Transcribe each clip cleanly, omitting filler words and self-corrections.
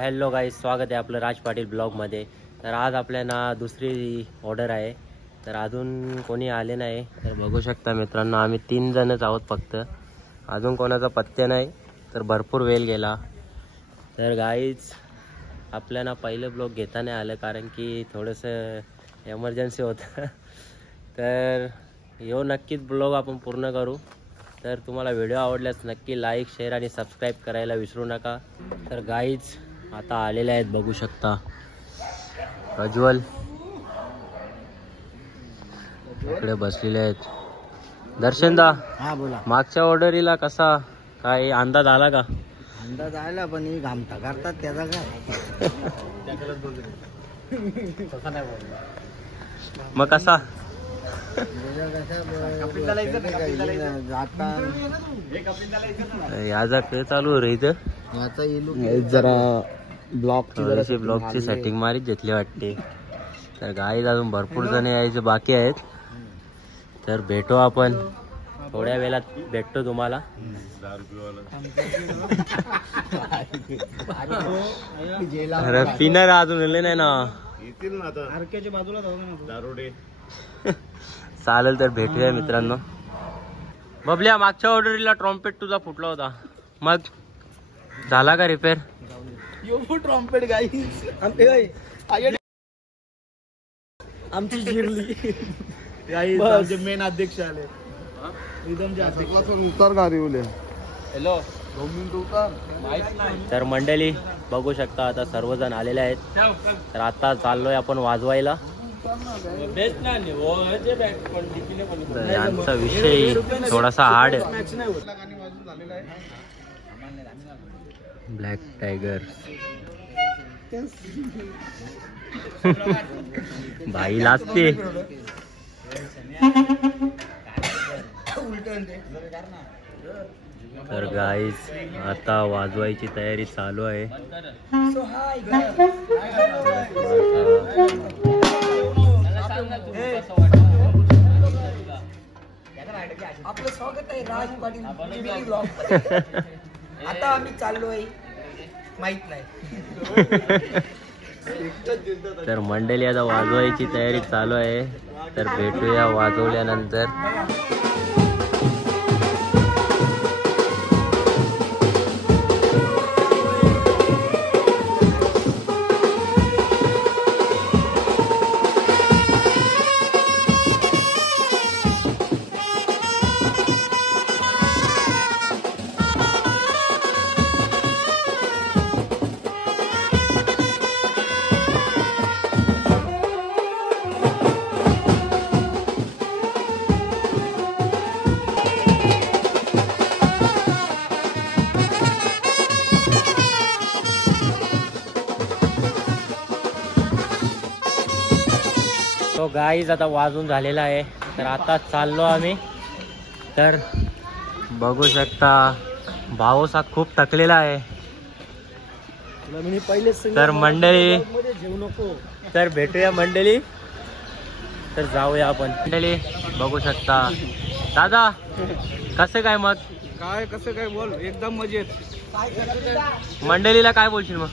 Hello गाईस, स्वागत आहे आपलं राज पाटील ब्लॉगमध्ये. तर आज आपल्याला दुसरी ऑर्डर आहे. तर अजून कोणी आले नाही. तर बघू शकता मित्रांनो, आम्ही 3 जणच आहोत फक्त. अजून कोणाचा पत्ते नाही. तर भरपूर वेळ गेला. तर गाईज आपल्याला पहिलं ब्लॉग घेता नाही आलं कारण की थोडंसं एमर्जन्सी होतं. तर यो नक्कीच ब्लॉग आपण पूर्ण करू. तर तुम्हाला व्हिडिओ आवडल्यास नक्की लाईक, शेअर आणि सबस्क्राईब करायला विसरू नका. तर गाईज आता आलेले आहेत, बघू शकता. प्रज्वल इकडे बसलेले आहेत. दर्शनदा, हा बोला. मागच्या ऑर्डरीला कसा काय अंदाज आला का? अंदाज आला, पण ही घामता करतात त्याचा काय. मग कसा याचा खेळ चालू रे इथं. जरा ब्लॉकची सेटिंग मारीत घेतली वाटते. तर गाईज अजून भरपूर जण यायचे बाकी आहेत. तर भेटू आपण थोड्या वेळात, भेटतो तुम्हाला. अरे पिनर अजून आले नाही ना. चालेल, तर भेटूया मित्रांनो. बबल्या, मागच्या ऑर्डरीला ट्रॉम्पेट तुझा फुटला होता, मग झाला का रिपेअर? ट्रॉम्पेट आमची जिरली. आमचे मेन अध्यक्ष आले. उतार गाडी बोले. हॅलो. तर मंडळी बघू शकता, आता सर्वजण आलेले आहेत. तर आता चाललोय आपण वाजवायला. यांचा विषय थोडासा हार्ड. ब्लॅक टायगर बाई लाजते. तर गाईज आता वाजवायची तयारी चालू आहे. आपलं स्वागत आहे राज पाटील ब्लॉग. आता आम्ही चाललोय माहित नाही. तर मंडळी आता वाजवायची तयारी चालू आहे. तर भेटूया वाजवल्यानंतर. तो गाईज आता वाजून झालेला आहे. तर आता चाललो आम्ही. तर बघू शकता भाऊसा खूप थकलेला आहे. तर मंडळी, तर भेटूया मंडळी. तर जाऊया आपण मंडळी. बघू शकता. दादा कसं काय मग? काय कसं काय बोल. एकदम मजेत. मंडळीला काय बोलशील मग?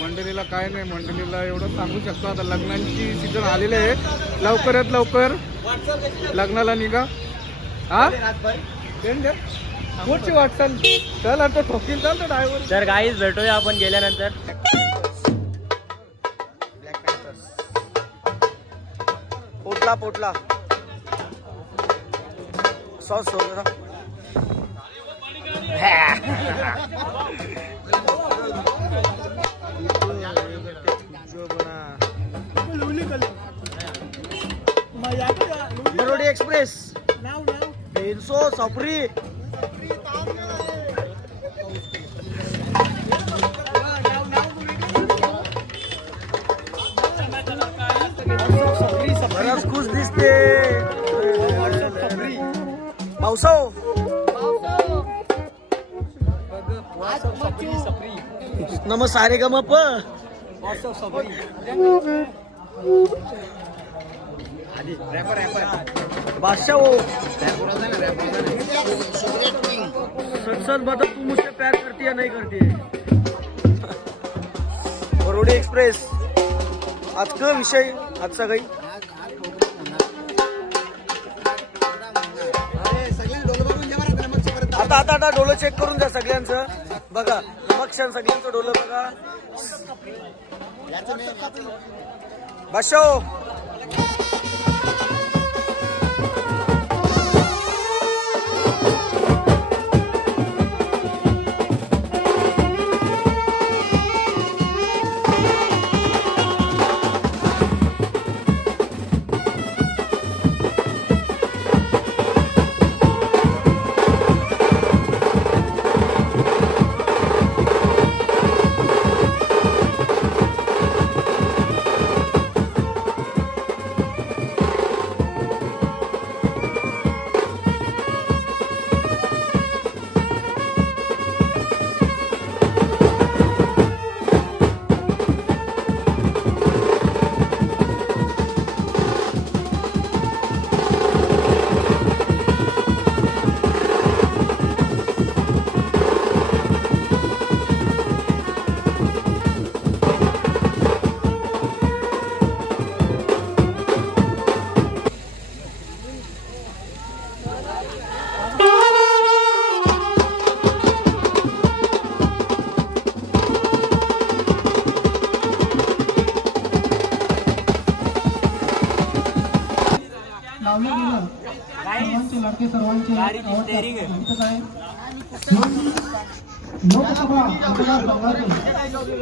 मंडळीला काय नाही, मंडळीला एवढं सांगू शकतो, आता लग्नांची सीझन आलेले आहे. लवकरात लवकर लग्नाला निघा. हा पुढची वाटचाल. चल आता ठोकील, चालतो ड्रायव्हर. तर गाईज भेटूया आपण गेल्यानंतर. पोटला सॉस बरोडी एक्सप्रेस 300 सफरी. बराच खुश दिसते पावसाव. नम सारे गम प बादशाह हो। सच सच बता, तू मुझसे प्यार करती है नहीं करती है? रोडी एक्सप्रेस आजचा विषय आजचा काही आता डोलं चेक करून द्या सगळ्यांचं बघा नमक्षण सगळ्यांचं डोलं बघा बसो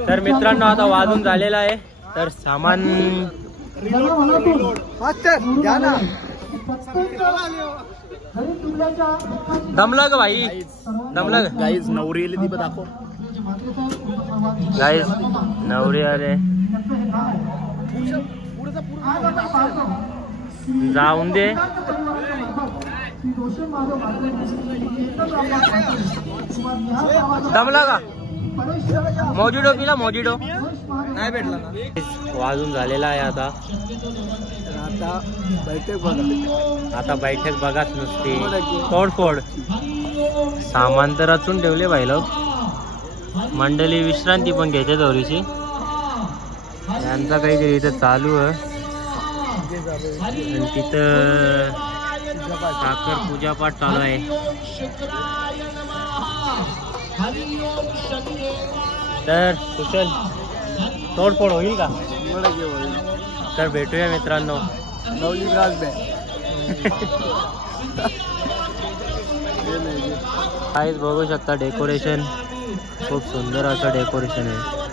तर मित्रांनो आता वाजून झालेला आहे तर सामान दमलं ग भाई दमलं ग गाईज नवरी आली ती दाखव गाईज नवरी आले जाऊन दे दमला का मोजिडो पिला मोजिडो नाही भेटला ना वाजून झालेला आहे आता बैठक बघा आता बैठक बघाच नुसती तोडफोड सामान तर रचून ठेवले भाई लोक मंडळी विश्रांती पण घ्यायच्या थोडीशी यांचा काहीतरी इथं चालू आहे आणि तिथं साखर पूजापाठ चालू आहे तर कुशल तोडफोड होईल का तर भेटूया मित्रांनो नवली राज काहीच बघू शकता डेकोरेशन खूप सुंदर असं डेकोरेशन आहे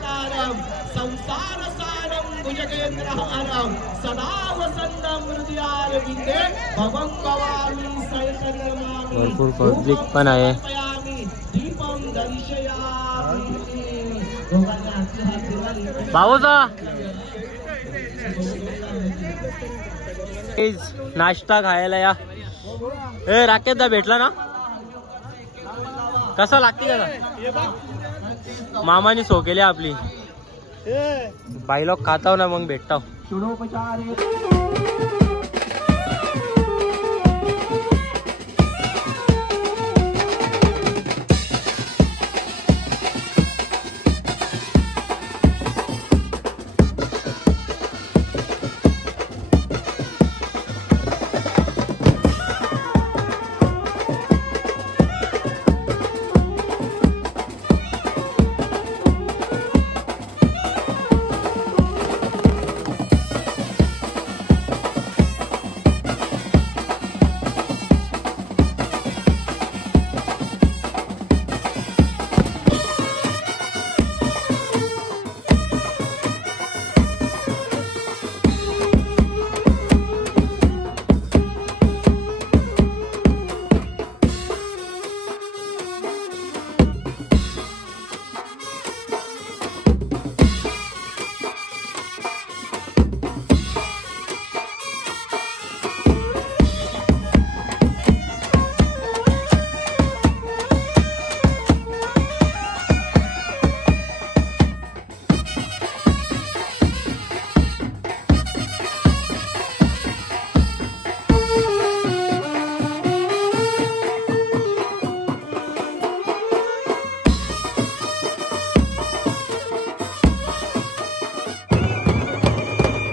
भरपूर पब्लिक पण आहे भाऊचा नाश्ता खायला या ए राकेश दा भेटला ना कसा लागते त्याला मामाने सो केली आपली बाई लोक खाताव ना मग भेटताव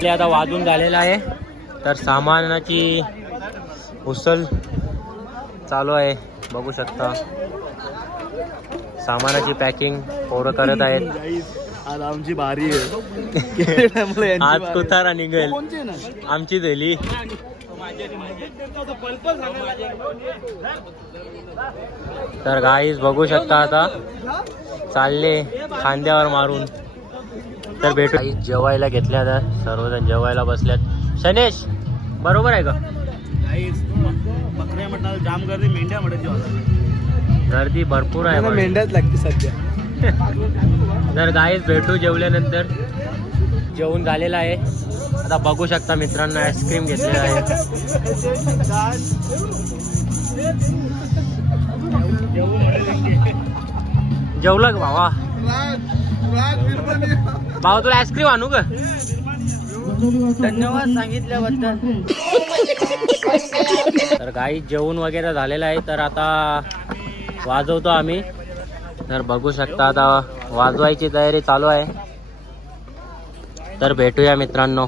आपले आता वाजून झालेलं आहे, तर सामानाची उचल चालू आहे. बघू शकता सामानाची पॅकिंग पोरं करत आहेत. आज आमची बारी आहे. आज तुतारा निघेल आमची झाली. तर गाईज बघू शकता आता चालले खांद्यावर मारून. तर भेटू. जेवायला घेतल्या आता सर्वजण जेवायला बसल्यात. शनेश बरोबर आहे का? बकऱ्या म्हटलं जाम गर्दी, मेंढ्या म्हणत गर्दी भरपूर आहे. मेंढ्याच लागते सध्या. तर गाईज भेटू जेवल्यानंतर. जेवण झालेलं आहे. आता बघू शकता मित्रांनो आईस्क्रीम घेतलेलं आहे. जेवलं का भावा? भावा तुला आईस्क्रीम आणू का? धन्यवाद सांगितल्याबद्दल. तर गाई जेवण वगैरे झालेलं आहे. तर आता वाजवतो आम्ही. तर बघू शकता आता वाजवायची तयारी चालू आहे. तर भेटूया मित्रांनो.